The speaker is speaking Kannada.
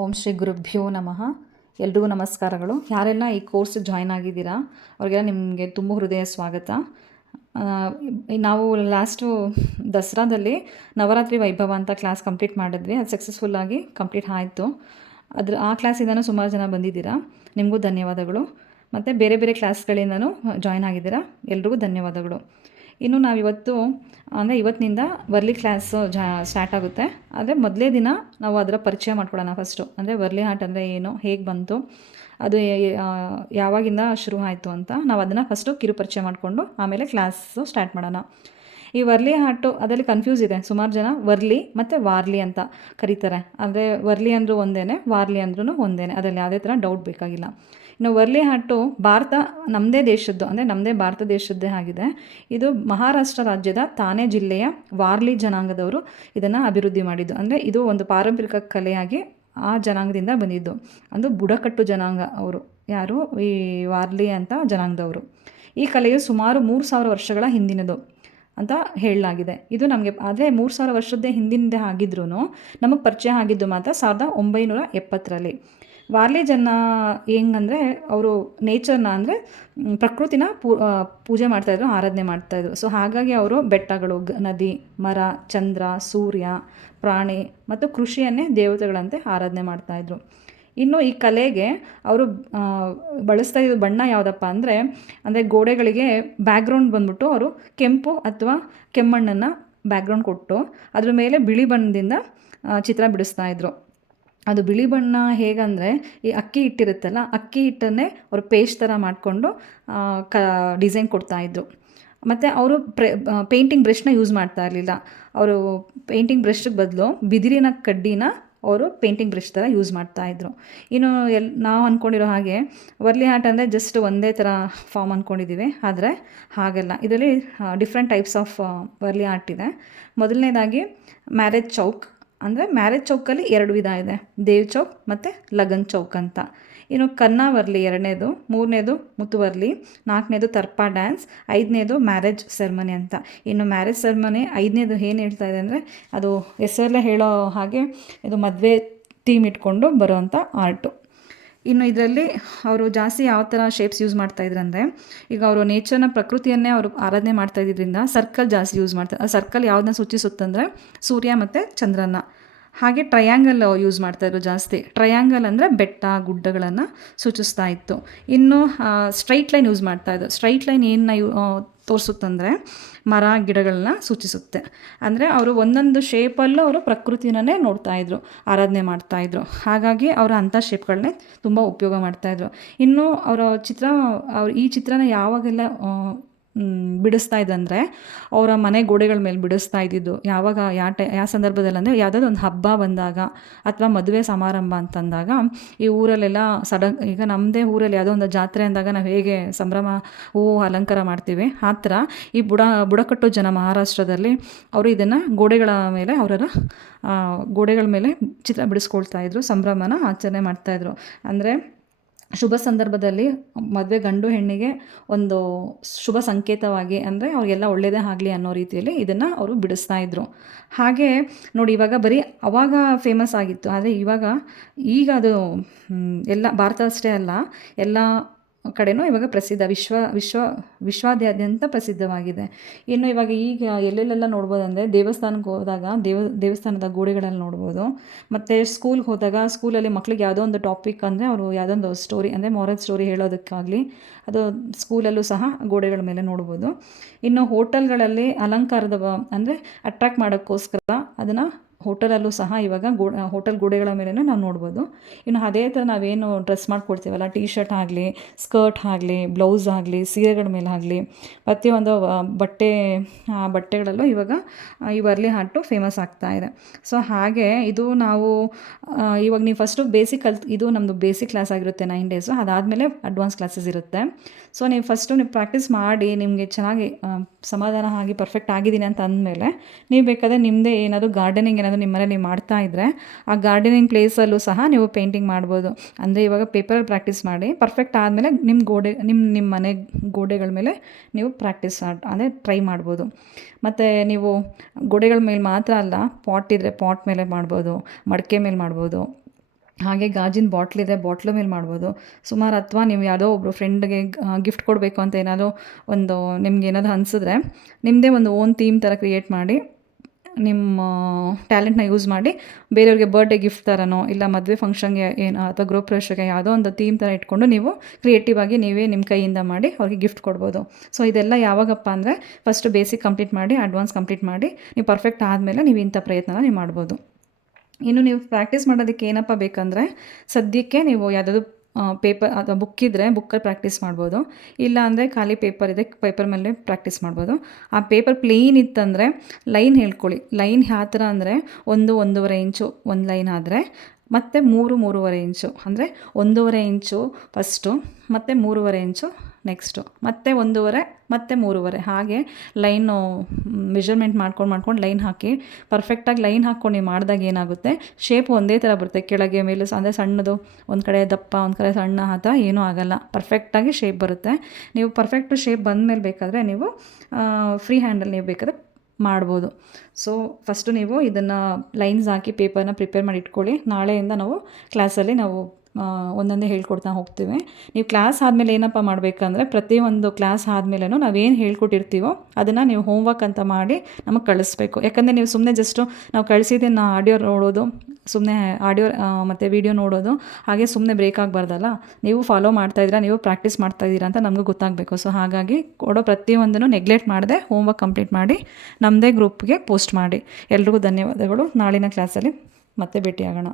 ಓಂ ಶ್ರೀ ಗುರುಭ್ಯೋ ನಮಃ. ಎಲ್ರಿಗೂ ನಮಸ್ಕಾರಗಳು. ಯಾರೆಲ್ಲ ಈ ಕೋರ್ಸ್ ಜಾಯ್ನ್ ಆಗಿದ್ದೀರಾ ಅವ್ರಿಗೆಲ್ಲ ನಿಮಗೆ ತುಂಬ ಹೃದಯ ಸ್ವಾಗತ. ನಾವು ಲಾಸ್ಟು ದಸರಾದಲ್ಲಿ ನವರಾತ್ರಿ ವೈಭವ ಅಂತ ಕ್ಲಾಸ್ ಕಂಪ್ಲೀಟ್ ಮಾಡಿದ್ವಿ. ಅದು ಸಕ್ಸಸ್ಫುಲ್ಲಾಗಿ ಕಂಪ್ಲೀಟ್ ಆಯಿತು. ಆ ಕ್ಲಾಸಿಂದನೂ ಸುಮಾರು ಜನ ಬಂದಿದ್ದೀರಾ, ನಿಮಗೂ ಧನ್ಯವಾದಗಳು. ಮತ್ತು ಬೇರೆ ಬೇರೆ ಕ್ಲಾಸ್ಗಳಿಂದನೂ ಜಾಯ್ನ್ ಆಗಿದ್ದೀರಾ, ಎಲ್ರಿಗೂ ಧನ್ಯವಾದಗಳು. ಇನ್ನು ನಾವಿವತ್ತು ಅಂದರೆ ಇವತ್ತಿನಿಂದ ವರ್ಲಿ ಕ್ಲಾಸು ಸ್ಟಾರ್ಟ್ ಆಗುತ್ತೆ. ಆದರೆ ಮೊದಲೇ ದಿನ ನಾವು ಅದರ ಪರಿಚಯ ಮಾಡ್ಕೊಳ್ಳೋಣ ಫಸ್ಟು. ಅಂದರೆ ವರ್ಲಿ ಆರ್ಟ್ ಅಂದರೆ ಏನು, ಹೇಗೆ ಬಂತು, ಅದು ಯಾವಾಗಿಂದ ಶುರು ಆಯಿತು ಅಂತ ನಾವು ಅದನ್ನು ಫಸ್ಟು ಕಿರು ಪರಿಚಯ ಮಾಡಿಕೊಂಡು ಆಮೇಲೆ ಕ್ಲಾಸು ಸ್ಟಾರ್ಟ್ ಮಾಡೋಣ. ಈ ವರ್ಲಿ ಆರ್ಟು ಅದರಲ್ಲಿ ಕನ್ಫ್ಯೂಸ್ ಇದೆ. ಸುಮಾರು ಜನ ವರ್ಲಿ ಮತ್ತು ವಾರ್ಲಿ ಅಂತ ಕರೀತಾರೆ. ಅಂದರೆ ವರ್ಲಿ ಅಂದರೂ ಒಂದೇ, ವಾರ್ಲಿ ಅಂದ್ರೂ ಒಂದೇ, ಅದರಲ್ಲಿ ಯಾವುದೇ ಥರ ಡೌಟ್ ಬೇಕಾಗಿಲ್ಲ. ಇನ್ನು ವರ್ಲಿ ಆರ್ಟು ನಮ್ಮದೇ ದೇಶದ್ದು, ಅಂದರೆ ನಮ್ಮದೇ ಭಾರತ ದೇಶದ್ದೇ ಆಗಿದೆ. ಇದು ಮಹಾರಾಷ್ಟ್ರ ರಾಜ್ಯದ ಥಾನೆ ಜಿಲ್ಲೆಯ ವಾರ್ಲಿ ಜನಾಂಗದವರು ಇದನ್ನು ಅಭಿವೃದ್ಧಿ ಮಾಡಿದ್ದು. ಅಂದರೆ ಇದು ಒಂದು ಪಾರಂಪರಿಕ ಕಲೆಯಾಗಿ ಆ ಜನಾಂಗದಿಂದ ಬಂದಿದ್ದು. ಅದು ಬುಡಕಟ್ಟು ಜನಾಂಗ ಅವರು, ಯಾರು ಈ ವಾರ್ಲಿ ಅಂತ ಜನಾಂಗದವರು. ಈ ಕಲೆಯು ಸುಮಾರು 3000 ವರ್ಷಗಳ ಹಿಂದಿನದು ಅಂತ ಹೇಳಲಾಗಿದೆ. ಇದು ನಮಗೆ ಆದರೆ 3000 ವರ್ಷದ್ದೇ ಹಿಂದಿನದೇ ಆಗಿದ್ರೂ ನಮಗೆ ಪರಿಚಯ ಆಗಿದ್ದು ಮಾತ್ರ 1970ರಲ್ಲಿ. ವಾರ್ಲಿ ಜನ ಹೆಂಗಂದರೆ ಅವರು ನೇಚರ್ನ ಅಂದರೆ ಪ್ರಕೃತಿನ ಪೂಜೆ ಮಾಡ್ತಾಯಿದ್ರು, ಆರಾಧನೆ ಮಾಡ್ತಾಯಿದ್ರು. ಸೊ ಹಾಗಾಗಿ ಅವರು ಬೆಟ್ಟಗಳು, ನದಿ, ಮರ, ಚಂದ್ರ, ಸೂರ್ಯ, ಪ್ರಾಣಿ ಮತ್ತು ಕೃಷಿಯನ್ನೇ ದೇವತೆಗಳಂತೆ ಆರಾಧನೆ ಮಾಡ್ತಾಯಿದ್ರು. ಇನ್ನು ಈ ಕಲೆಗೆ ಅವರು ಬಳಸ್ತಾ ಇದ್ದ ಬಣ್ಣ ಯಾವುದಪ್ಪ ಅಂದರೆ ಗೋಡೆಗಳಿಗೆ ಬ್ಯಾಕ್ಗ್ರೌಂಡ್ ಬಂದ್ಬಿಟ್ಟು ಅವರು ಕೆಂಪು ಅಥವಾ ಕೆಮ್ಮಣ್ಣನ್ನು ಬ್ಯಾಕ್ಗ್ರೌಂಡ್ ಕೊಟ್ಟು ಅದ್ರ ಮೇಲೆ ಬಿಳಿ ಬಣ್ಣದಿಂದ ಚಿತ್ರ ಬಿಡಿಸ್ತಾಯಿದ್ರು. ಅದು ಬಿಳಿ ಬಣ್ಣ ಹೇಗಂದರೆ ಈ ಅಕ್ಕಿ ಹಿಟ್ಟಿರುತ್ತಲ್ಲ, ಅಕ್ಕಿ ಹಿಟ್ಟನ್ನೇ ಅವರು ಪೇಸ್ಟ್ ಥರ ಮಾಡಿಕೊಂಡು ಡಿಸೈನ್ ಕೊಡ್ತಾಯಿದ್ರು. ಮತ್ತು ಅವರು ಪೇಂಟಿಂಗ್ ಬ್ರಷ್ನ ಯೂಸ್ ಮಾಡ್ತಾ ಇರಲಿಲ್ಲ. ಅವರು ಪೇಂಟಿಂಗ್ ಬ್ರಷ್ಗೆ ಬದಲು ಬಿದಿರಿನ ಕಡ್ಡಿನ ಅವರು ಪೇಂಟಿಂಗ್ ಬ್ರಷ್ ಥರ ಯೂಸ್ ಮಾಡ್ತಾಯಿದ್ರು. ಇನ್ನು ನಾವು ಅಂದ್ಕೊಂಡಿರೋ ಹಾಗೆ ವರ್ಲಿ ಆರ್ಟ್ ಅಂದರೆ ಜಸ್ಟ್ ಒಂದೇ ಥರ ಫಾರ್ಮ್ ಅಂದ್ಕೊಂಡಿದ್ದೀವಿ, ಆದರೆ ಹಾಗೆಲ್ಲ. ಇದರಲ್ಲಿ different types of Warli art ಇದೆ. ಮೊದಲನೇದಾಗಿ ಮ್ಯಾರೇಜ್ ಚೌಕ್. ಅಂದರೆ ಮ್ಯಾರೇಜ್ ಚೌಕಲ್ಲಿ 2 ವಿಧ ಇದೆ, ದೇವ್ ಚೌಕ್ ಮತ್ತು ಲಗನ್ ಚೌಕ್ ಅಂತ. ಇನ್ನು ಕನ್ನಾ ವರ್ಲಿ 2ನೇದು, 3ನೇದು ಮುತುವರ್ಲಿ, 4ನೇದು ತರ್ಪಾ ಡ್ಯಾನ್ಸ್, 5ನೇದು ಮ್ಯಾರೇಜ್ ಸೆರ್ಮನಿ ಅಂತ. ಇನ್ನು ಮ್ಯಾರೇಜ್ ಸೆರ್ಮನಿ 5ನೇದು ಏನು ಹೇಳ್ತಾ ಇದೆ ಅಂದರೆ ಅದು ಹೆಸರಲ್ಲೇ ಹೇಳೋ ಹಾಗೆ ಇದು ಮದುವೆ ಥೀಮ್ ಇಟ್ಕೊಂಡು ಬರೋವಂಥ ಆರ್ಟು. ಇನ್ನು ಇದರಲ್ಲಿ ಅವರು ಜಾಸ್ತಿ ಯಾವ ಥರ ಶೇಪ್ಸ್ ಯೂಸ್ ಮಾಡ್ತಾಯಿದ್ರು ಅಂದರೆ, ಈಗ ಅವರು ನೇಚರ್ನ ಪ್ರಕೃತಿಯನ್ನೇ ಅವರು ಆರಾಧನೆ ಮಾಡ್ತಾಯಿದ್ದರಿಂದ ಸರ್ಕಲ್ ಜಾಸ್ತಿ ಯೂಸ್ ಮಾಡ್ತಾರೆ. ಆ ಸರ್ಕಲ್ ಯಾವುದನ್ನ ಸೂಚಿಸುತ್ತಂದರೆ ಸೂರ್ಯ ಮತ್ತು ಚಂದ್ರನ. ಹಾಗೆ ಟ್ರಯಾಂಗಲ್ ಯೂಸ್ ಮಾಡ್ತಾಯಿದ್ರು ಜಾಸ್ತಿ. ಟ್ರಯಾಂಗಲ್ ಅಂದರೆ ಬೆಟ್ಟ ಗುಡ್ಡಗಳನ್ನು ಸೂಚಿಸ್ತಾ ಇತ್ತು. ಇನ್ನು ಸ್ಟ್ರೈಟ್ ಲೈನ್ ಯೂಸ್ ಮಾಡ್ತಾಯಿದ್ರು. ಸ್ಟ್ರೈಟ್ ಲೈನ್ ಏನನ್ನ ತೋರಿಸುತ್ತಂದರೆ ಮರ ಗಿಡಗಳನ್ನ ಸೂಚಿಸುತ್ತೆ. ಅಂದರೆ ಅವರು ಒಂದೊಂದು ಶೇಪಲ್ಲೂ ಅವರು ಪ್ರಕೃತಿನೇ ನೋಡ್ತಾಯಿದ್ರು, ಆರಾಧನೆ ಮಾಡ್ತಾಯಿದ್ರು. ಹಾಗಾಗಿ ಅವರು ಅಂಥ ಶೇಪ್ಗಳನ್ನೇ ತುಂಬ ಉಪಯೋಗ ಮಾಡ್ತಾಯಿದ್ರು. ಇನ್ನು ಅವ್ರು ಈ ಚಿತ್ರನ ಯಾವಾಗೆಲ್ಲ ಬಿಡಿಸ್ತಾ ಇದ್ದಂದರೆ ಅವರ ಮನೆ ಗೋಡೆಗಳ ಮೇಲೆ ಬಿಡಿಸ್ತಾ ಇದ್ದಿದ್ದು ಯಾವಾಗ ಯಾವ ಸಂದರ್ಭದಲ್ಲಿ ಅಂದರೆ ಯಾವುದಾದ್ರು ಒಂದು ಹಬ್ಬ ಬಂದಾಗ ಅಥವಾ ಮದುವೆ ಸಮಾರಂಭ ಅಂತಂದಾಗ ಈ ಊರಲ್ಲೆಲ್ಲ ಈಗ ನಮ್ಮದೇ ಊರಲ್ಲಿ ಯಾವುದೋ ಒಂದು ಜಾತ್ರೆ ಅಂದಾಗ ನಾವು ಹೇಗೆ ಸಂಭ್ರಮ ಹೂವು ಅಲಂಕಾರ ಮಾಡ್ತೀವಿ, ಆ ಥರ ಈ ಬುಡಕಟ್ಟು ಜನ ಮಹಾರಾಷ್ಟ್ರದಲ್ಲಿ ಅವರು ಇದನ್ನು ಗೋಡೆಗಳ ಮೇಲೆ ಚಿತ್ರ ಬಿಡಿಸ್ಕೊಳ್ತಾಯಿದ್ರು, ಸಂಭ್ರಮನ ಆಚರಣೆ ಮಾಡ್ತಾಯಿದ್ರು. ಅಂದರೆ ಶುಭ ಸಂದರ್ಭದಲ್ಲಿ ಮದುವೆ ಗಂಡು ಹೆಣ್ಣಿಗೆ ಒಂದು ಶುಭ ಸಂಕೇತವಾಗಿ, ಅಂದರೆ ಅವ್ರಿಗೆಲ್ಲ ಒಳ್ಳೆಯದೇ ಆಗಲಿ ಅನ್ನೋ ರೀತಿಯಲ್ಲಿ ಇದನ್ನು ಅವರು ಬಿಡಿಸ್ತಾಯಿದ್ರು. ಹಾಗೆ ನೋಡಿ, ಇವಾಗ ಬರೀ ಅವಾಗ ಫೇಮಸ್ ಆಗಿತ್ತು, ಆದರೆ ಈಗ ಅದು ಎಲ್ಲ ಭಾರತ ಅಷ್ಟೇ ಅಲ್ಲ, ಎಲ್ಲ ಕಡೆನೂ ಇವಾಗ ಪ್ರಸಿದ್ಧ, ವಿಶ್ವಾದ್ಯಂತ ಪ್ರಸಿದ್ಧವಾಗಿದೆ. ಇನ್ನು ಈಗ ಎಲ್ಲೆಲ್ಲೆಲ್ಲ ನೋಡ್ಬೋದು ಅಂದರೆ ದೇವಸ್ಥಾನಕ್ಕೆ ಹೋದಾಗ ದೇವಸ್ಥಾನದ ಗೋಡೆಗಳಲ್ಲಿ ನೋಡ್ಬೋದು. ಮತ್ತು ಸ್ಕೂಲ್ಗೆ ಹೋದಾಗ ಸ್ಕೂಲಲ್ಲಿ ಮಕ್ಳಿಗೆ ಯಾವುದೋ ಒಂದು ಟಾಪಿಕ್ ಅಂದರೆ ಅವರು ಯಾವುದೋ ಒಂದು ಸ್ಟೋರಿ ಅಂದರೆ ಮಾರಲ್ ಸ್ಟೋರಿ ಹೇಳೋದಕ್ಕಾಗಲಿ ಅದು ಸ್ಕೂಲಲ್ಲೂ ಸಹ ಗೋಡೆಗಳ ಮೇಲೆ ನೋಡ್ಬೋದು. ಇನ್ನು ಹೋಟೆಲ್ಗಳಲ್ಲಿ ಅಲಂಕಾರದ ಅಂದರೆ ಅಟ್ರ್ಯಾಕ್ಟ್ ಮಾಡೋಕ್ಕೋಸ್ಕರ ಅದನ್ನು ಹೋಟೆಲಲ್ಲೂ ಸಹ ಇವಾಗ ಹೋಟೆಲ್ ಗೋಡೆಗಳ ಮೇಲೇ ನಾವು ನೋಡ್ಬೋದು. ಇನ್ನು ಅದೇ ಥರ ನಾವೇನು ಡ್ರೆಸ್ ಮಾಡ್ಕೊಡ್ತೀವಲ್ಲ, ಟೀ ಶರ್ಟ್ ಆಗಲಿ, ಸ್ಕರ್ಟ್ ಆಗಲಿ, ಬ್ಲೌಸ್ ಆಗಲಿ, ಸೀರೆಗಳ ಮೇಲೆ ಆಗಲಿ, ಪ್ರತಿಯೊಂದು ಬಟ್ಟೆಗಳಲ್ಲೂ ಇವಾಗ ಈ ವರ್ಲಿ ಆರ್ಟು ಫೇಮಸ್ ಆಗ್ತಾ ಇದೆ. ಸೊ ಹಾಗೆ ಇದು ಇವಾಗ ನೀವು ಫಸ್ಟು ಇದು ನಮ್ಮದು ಬೇಸಿಕ್ ಕ್ಲಾಸ್ ಆಗಿರುತ್ತೆ 9 ಡೇಸು. ಅದಾದಮೇಲೆ ಅಡ್ವಾನ್ಸ್ ಕ್ಲಾಸಸ್ ಇರುತ್ತೆ. ಸೊ ನೀವು ಪ್ರಾಕ್ಟೀಸ್ ಮಾಡಿ ನಿಮಗೆ ಚೆನ್ನಾಗಿ ಸಮಾಧಾನ ಆಗಿ ಪರ್ಫೆಕ್ಟ್ ಆಗಿದ್ದೀನಿ ಅಂತ ಅಂದಮೇಲೆ ನೀವು ಬೇಕಾದರೆ ನಿಮ್ಮದೇ ಏನಾದರೂ ಗಾರ್ಡನಿಂಗ್ ಏನಾದರೂ ನಿಮ್ಮ ಮನೇಲಿ ಮಾಡ್ತಾ ಇದ್ದರೆ ಆ ಗಾರ್ಡನಿಂಗ್ ಪ್ಲೇಸಲ್ಲೂ ಸಹ ನೀವು ಪೇಂಟಿಂಗ್ ಮಾಡ್ಬೋದು. ಅಂದರೆ ಇವಾಗ ಪೇಪರಲ್ಲಿ ಪ್ರಾಕ್ಟೀಸ್ ಮಾಡಿ ಪರ್ಫೆಕ್ಟ್ ಆದಮೇಲೆ ನಿಮ್ಮ ಮನೆ ಗೋಡೆಗಳ ಮೇಲೆ ನೀವು ಅಂದರೆ ಟ್ರೈ ಮಾಡ್ಬೋದು. ಮತ್ತು ನೀವು ಗೋಡೆಗಳ ಮೇಲೆ ಮಾತ್ರ ಅಲ್ಲ, ಪಾಟ್ ಇದ್ದರೆ ಪಾಟ್ ಮೇಲೆ ಮಾಡ್ಬೋದು, ಮಡಕೆ ಮೇಲೆ ಮಾಡ್ಬೋದು, ಹಾಗೆ ಗಾಜಿನ ಬಾಟ್ಲಿದೆ, ಬಾಟ್ಲು ಮೇಲೆ ಮಾಡ್ಬೋದು ಸುಮಾರು. ಅಥವಾ ನೀವು ಯಾವುದೋ ಒಬ್ಬರು ಫ್ರೆಂಡ್ಗೆ ಗಿಫ್ಟ್ ಕೊಡಬೇಕು ಅಂತ ಏನಾದರೂ ಒಂದು ನಿಮ್ಗೆ ಏನಾದರೂ ಅನಿಸಿದ್ರೆ ನಿಮ್ಮದೇ ಒಂದು ಓನ್ ಥೀಮ್ ಥರ ಕ್ರಿಯೇಟ್ ಮಾಡಿ ನಿಮ್ಮ ಟ್ಯಾಲೆಂಟ್ನ ಯೂಸ್ ಮಾಡಿ ಬೇರೆಯವ್ರಿಗೆ ಬರ್ಡೇ ಗಿಫ್ಟ್ ಥರನೋ ಇಲ್ಲ ಮದುವೆ ಫಂಕ್ಷನ್ಗೆ ಏನು ಅಥವಾ ಗೃಹಪ್ರವೇಶಕ್ಕೆ ಯಾವುದೋ ಒಂದು ಥೀಮ್ ಥರ ಇಟ್ಕೊಂಡು ನೀವು ಕ್ರಿಯೇಟಿವ್ ಆಗಿ ನೀವೇ ನಿಮ್ಮ ಕೈಯಿಂದ ಮಾಡಿ ಅವ್ರಿಗೆ ಗಿಫ್ಟ್ ಕೊಡ್ಬೋದು. ಸೊ ಇದೆಲ್ಲ ಯಾವಾಗಪ್ಪ ಅಂದರೆ ಫಸ್ಟು ಬೇಸಿಕ್ ಕಂಪ್ಲೀಟ್ ಮಾಡಿ ಅಡ್ವಾನ್ಸ್ ಕಂಪ್ಲೀಟ್ ಮಾಡಿ ನೀವು ಪರ್ಫೆಕ್ಟ್ ಆದಮೇಲೆ ನೀವು ಇಂಥ ಪ್ರಯತ್ನನ ನೀವು ಮಾಡ್ಬೋದು. ಇನ್ನು ನೀವು ಪ್ರಾಕ್ಟೀಸ್ ಮಾಡೋದಕ್ಕೆ ಏನಪ್ಪ ಬೇಕಂದರೆ ಸದ್ಯಕ್ಕೆ ನೀವು ಯಾವುದಾದ್ರು ಪೇಪರ್ ಅಥವಾ ಬುಕ್ ಇದ್ದರೆ ಬುಕ್ಕಲ್ಲಿ ಪ್ರಾಕ್ಟೀಸ್ ಮಾಡ್ಬೋದು. ಇಲ್ಲ ಅಂದರೆ ಖಾಲಿ ಪೇಪರ್ ಇದೆ, ಪೇಪರ್ ಮೇಲೆ ಪ್ರಾಕ್ಟೀಸ್ ಮಾಡ್ಬೋದು. ಆ ಪೇಪರ್ ಪ್ಲೇನ್ ಇತ್ತಂದರೆ ಲೈನ್ ಹೇಳ್ಕೊಳ್ಳಿ. ಲೈನ್ ಯಾವ ಥರ ಅಂದರೆ 1-1.5 ಇಂಚು ಒಂದು ಲೈನ್ ಆದರೆ ಮತ್ತು 3-3.5 ಇಂಚು ಅಂದರೆ 1.5 ಇಂಚು ಫಸ್ಟು ಮತ್ತು 3.5 ಇಂಚು ನೆಕ್ಸ್ಟು ಮತ್ತೆ 1.5 ಮತ್ತು 3.5 ಹಾಗೆ ಲೈನು ಮೆಜರ್ಮೆಂಟ್ ಮಾಡ್ಕೊಂಡು ಲೈನ್ ಹಾಕಿ ಪರ್ಫೆಕ್ಟಾಗಿ ಲೈನ್ ಹಾಕ್ಕೊಂಡು ನೀವು ಮಾಡಿದಾಗ ಏನಾಗುತ್ತೆ, ಶೇಪ್ ಒಂದೇ ಥರ ಬರುತ್ತೆ. ಕೆಳಗೆ ಮೇಲೆ ಅಂದರೆ ಸಣ್ಣದು ಒಂದು ಕಡೆ ದಪ್ಪ ಒಂದು ಕಡೆ ಸಣ್ಣ ಆ ಥರ ಏನೂ ಆಗೋಲ್ಲ, ಪರ್ಫೆಕ್ಟಾಗಿ ಶೇಪ್ ಬರುತ್ತೆ. ನೀವು ಪರ್ಫೆಕ್ಟು ಶೇಪ್ ಬಂದಮೇಲೆ ಬೇಕಾದರೆ ನೀವು ಫ್ರೀ ಹ್ಯಾಂಡಲ್ಲಿ ನೀವು ಬೇಕಾದರೆ ಮಾಡ್ಬೋದು. ಸೊ ಫಸ್ಟು ನೀವು ಇದನ್ನು ಲೈನ್ಸ್ ಹಾಕಿ ಪೇಪರ್ನ ಪ್ರಿಪೇರ್ ಮಾಡಿ ಇಟ್ಕೊಳ್ಳಿ. ನಾಳೆಯಿಂದ ನಾವು ಕ್ಲಾಸಲ್ಲಿ ನಾವು ಒಂದೊಂದೇ ಹೇಳ್ಕೊಡ್ತಾ ಹೋಗ್ತೀವಿ. ನೀವು ಕ್ಲಾಸ್ ಆದಮೇಲೆ ಏನಪ್ಪ ಮಾಡಬೇಕಂದ್ರೆ ಪ್ರತಿಯೊಂದು ಕ್ಲಾಸ್ ಆದಮೇಲೂ ನಾವೇನು ಹೇಳ್ಕೊಟ್ಟಿರ್ತೀವೋ ಅದನ್ನು ನೀವು ಹೋಮ್ವರ್ಕ್ ಅಂತ ಮಾಡಿ ನಮಗೆ ಕಳಿಸ್ಬೇಕು. ಯಾಕಂದರೆ ನೀವು ಸುಮ್ಮನೆ ಜಸ್ಟು ನಾವು ಕಳಿಸಿದ್ದನ್ನು ಆಡಿಯೋ ನೋಡೋದು, ಸುಮ್ಮನೆ ಆಡಿಯೋ ಮತ್ತು ವೀಡಿಯೋ ನೋಡೋದು ಹಾಗೆ ಸುಮ್ಮನೆ ಬ್ರೇಕ್ ಆಗಬಾರ್ದಲ್ಲ. ನೀವು ಫಾಲೋ ಮಾಡ್ತಾಯಿದ್ದೀರಾ, ನೀವು ಪ್ರಾಕ್ಟೀಸ್ ಮಾಡ್ತಾಯಿದ್ದೀರಾ ಅಂತ ನಮಗೂ ಗೊತ್ತಾಗಬೇಕು. ಸೊ ಹಾಗಾಗಿ ಕೊಡೋ ಪ್ರತಿಯೊಂದನ್ನು ನೆಗ್ಲೆಕ್ಟ್ ಮಾಡದೆ ಹೋಮ್ವರ್ಕ್ ಕಂಪ್ಲೀಟ್ ಮಾಡಿ ನಮ್ಮದೇ ಗ್ರೂಪ್ಗೆ ಪೋಸ್ಟ್ ಮಾಡಿ. ಎಲ್ರಿಗೂ ಧನ್ಯವಾದಗಳು. ನಾಳಿನ ಕ್ಲಾಸಲ್ಲಿ ಮತ್ತೆ ಭೇಟಿಯಾಗೋಣ.